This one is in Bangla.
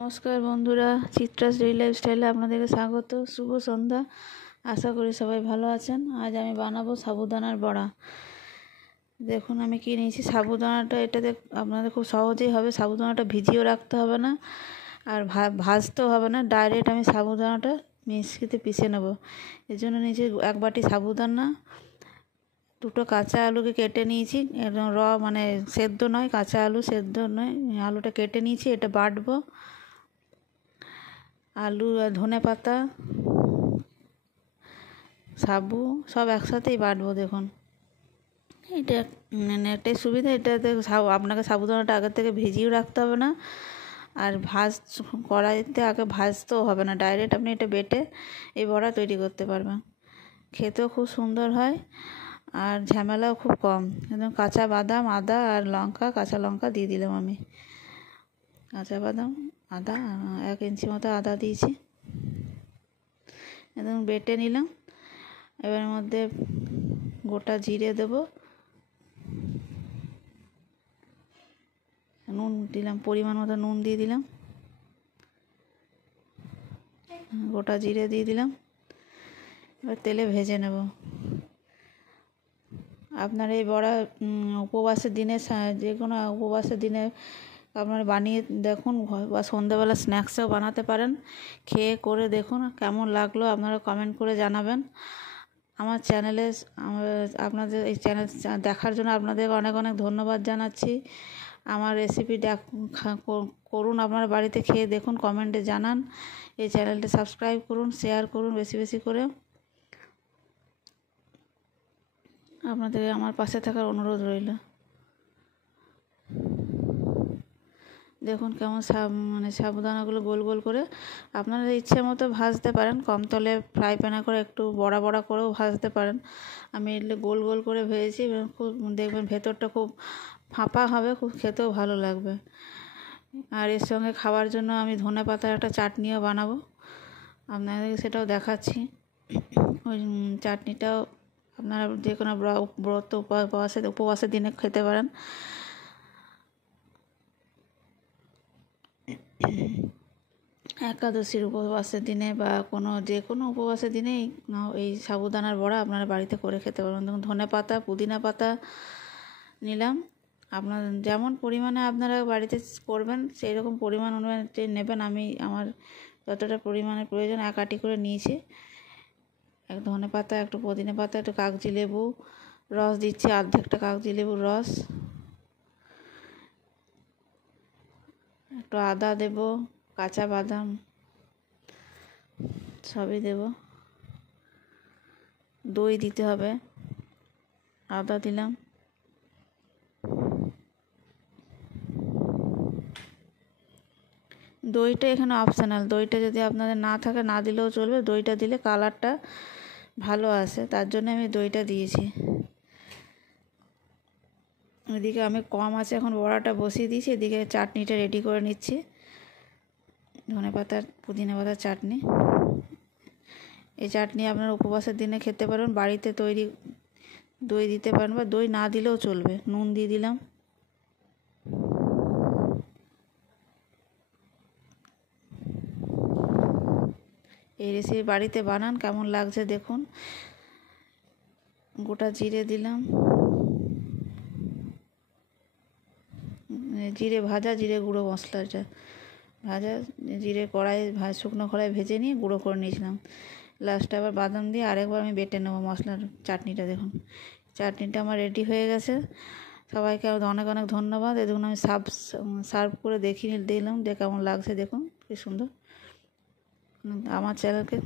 নমস্কার বন্ধুরা, চিত্রাস ডেইলি লাইফস্টাইলে আপনাদেরকে স্বাগত। শুভ সন্ধ্যা। আশা করি সবাই ভালো আছেন। আজ আমি বানাবো সাবুদানার বড়া। দেখুন আমি কি নিয়েছি। সাবুদানাটা এটাতে আপনাদের খুব সহজেই হবে। সাবুদানাটা ভিজিয়েও রাখতে হবে না, আর ভাজতেও হবে না। ডাইরেক্ট আমি সাবুদানাটা মিক্সিতে পিষে নেব। এর জন্য নিয়েছি 1 বাটি সাবুদানা, 2টো কাঁচা আলুকে কেটে নিয়েছি, একদম মানে সেদ্ধ নয়, কাঁচা আলু সেদ্ধ নয়, আলুটা কেটে নিয়েছি। এটা বাটবো। আলু আর ধনে পাতা, সাবু সব একসাথেই বাটবো। দেখুন এটা মানে একটাই সুবিধা, এটাতে আপনাকে সাবুদানাটা আগে থেকে ভিজিয়েও রাখতে হবে না, আর কড়াইতে আগে ভাজতেও হবে না। ডাইরেক্ট আপনি এটা বেটে এই বড়া তৈরি করতে পারবেন। খেতেও খুব সুন্দর হয় আর ঝামেলাও খুব কম। একদম কাঁচা বাদাম, আদা আর লঙ্কা, কাঁচা লঙ্কা দিয়ে দিলাম আমি। কাঁচা বাদাম, আদা 1 ইঞ্চি মতো আদা দিয়েছি, একদম বেটে নিলাম। এবার এর মধ্যে গোটা জিরে দেব, নুন দিলাম, পরিমাণ মতো নুন দিয়ে দিলাম, গোটা জিরে দিয়ে দিলাম। এবার তেলে ভেজে নেব। আপনার এই বড়া উপবাসের দিনে, যে কোনো উপবাসের দিনে আপনারা বানিয়ে দেখুন, বা সন্ধ্যাবেলা স্ন্যাক্সেও বানাতে পারেন। খেয়ে করে দেখুন কেমন লাগলো, আপনারা কমেন্ট করে জানাবেন। আমার চ্যানেলে আপনাদের এই চ্যানেল দেখার জন্য আপনাদের অনেক অনেক ধন্যবাদ জানাচ্ছি। আমার রেসিপি করুন, আপনারা বাড়িতে খেয়ে দেখুন, কমেন্টে জানান। এই চ্যানেলটা সাবস্ক্রাইব করুন, শেয়ার করুন বেশি বেশি করে। আপনাদের আমার পাশে থাকার অনুরোধ রইল। দেখুন কেমন মানে সাবুদানাগুলো গোল গোল করে আপনারা ইচ্ছে মতো ভাজতে পারেন। কম তলে ফ্রাই প্যানে করে একটু বড়া বড়া করেও ভাজতে পারেন। আমি এগুলো গোল গোল করে ভেজেছি। খুব দেখবেন ভেতরটা খুব ফাঁপা হবে, খুব খেতেও ভালো লাগবে। আর এর সঙ্গে খাওয়ার জন্য আমি ধনে পাতার একটা চাটনিও বানাবো, আপনাদেরকে সেটাও দেখাচ্ছি। ওই চাটনিটাও আপনারা যে কোনো ব্রত উপবাসের দিনে খেতে পারেন। একাদশীর উপবাসের দিনে বা যে কোনো উপবাসের দিনেই এই সাবুদানার বড়া আপনারা বাড়িতে করে খেতে পারবেন। দেখুন ধনে পাতা, পুদিনা পাতা নিলাম। আপনার যেমন পরিমাণে আপনারা বাড়িতে করবেন সেই রকম পরিমাণ অনুযায়ী নেবেন। আমি আমার যতটা পরিমাণের প্রয়োজন 1 আটি করে নিয়েছি। এক ধনে পাতা, একটু পুদিনা পাতা, একটু কাগজি লেবু রস দিচ্ছি, অর্ধেকটা কাগজি লেবুর রস, একটু আদা দেব, কাঁচা বাদাম সবই দেব। দই দিতে হবে, আদা দিলাম। দইটা এখানে অপশনাল, দইটা যদি আপনাদের না থাকে না দিলেও চলবে। দইটা দিলে কালারটা ভালো আসে, তার জন্য আমি দইটা দিয়েছি। এদিকে আমি কম আছে এখন বড়াটা বসিয়ে দিয়েছি, এদিকে চাটনিটা রেডি করে নিচ্ছি। ধনে পাতার, পুদিনা পাতার চাটনি। এই চাটনি আপনার উপবাসের দিনে খেতে পারবেন। বাড়িতে তৈরি দই দিতে পারেন বা দই না দিলেও চলবে। নুন দিয়ে দিলাম। এই রেসিপি বাড়িতে বানান, কেমন লাগছে দেখুন। গোটা জিরে দিলাম, জিরে ভাজা, জিরে গুঁড়ো মশলাটা ভাজা, জিরে শুকনো কড়াই ভেজে নিয়ে গুঁড়ো করে নিয়েছিলাম। লাস্টে আবার বাদাম দিয়ে আরেকবার আমি বেটে নেবো মশলার চাটনিটা। দেখুন চাটনিটা আমার রেডি হয়ে গেছে। সবাইকে অনেক অনেক ধন্যবাদ। দেখুন আমি সার্ভ করে দিলাম, কেমন লাগছে দেখুন, কি সুন্দর। আমার চ্যানেলকে